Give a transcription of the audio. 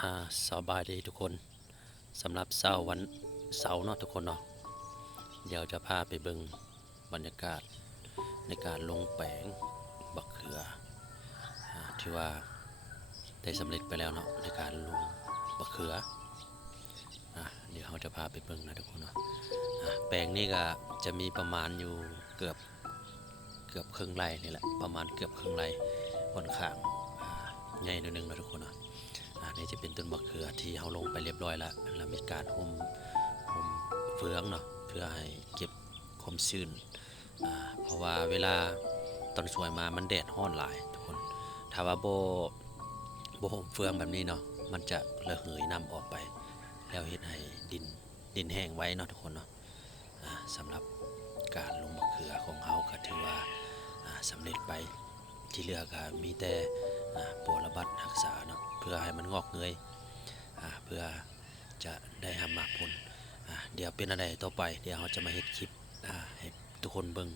อ่าสบายดีทุกคนสำหรับเช้าวันเสาร์เนาะทุกคนเนาะเดี๋ยวจะพาไปเบิ่งบรรยากาศในการลงแปลงบักเขืออที่ว่าได้สำเร็จไปแล้วเนาะในการลงบักเขืออเดี๋ยวเราจะพาไปเบิ่งนะทุกคนเนาะะแปลงนี้ก็จะมีประมาณอยู่เกือบเกือบครึ่งไร่นี่แหละประมาณเกือบครึ่งไร่ค่อนข้างใหญ่หนิดนึงนะทุกคนเนาะ ที่เราลงไปเรียบร้อยแล้วแล้วมีการห่มห่มเฟืองเนาะเพื่อให้เก็บความชื้นเพราะว่าเวลาตอนสวยมามันแดดห้อนหลายทุกคนถ้าว่าโบโบห่มเฟืองแบบนี้เนาะมันจะระเหยน้ำออกไป แล้วเฮ็ดให้ดินดินแห้งไว้เนาะทุกคนเนาะสำหรับการลงมะเขือของเราก็ถือว่าอ่าสำเร็จไปที่เหลือก็มีแต่ปวดระบัดรักษาเนาะเพื่อให้มันงอกเงย เพื่อจะได้ทำหมากผลเดี๋ยวเป็นอะไรต่อไป เดี๋ยวเราจะมาเฮ็ดคลิปให้ทุกคนเบิ่ง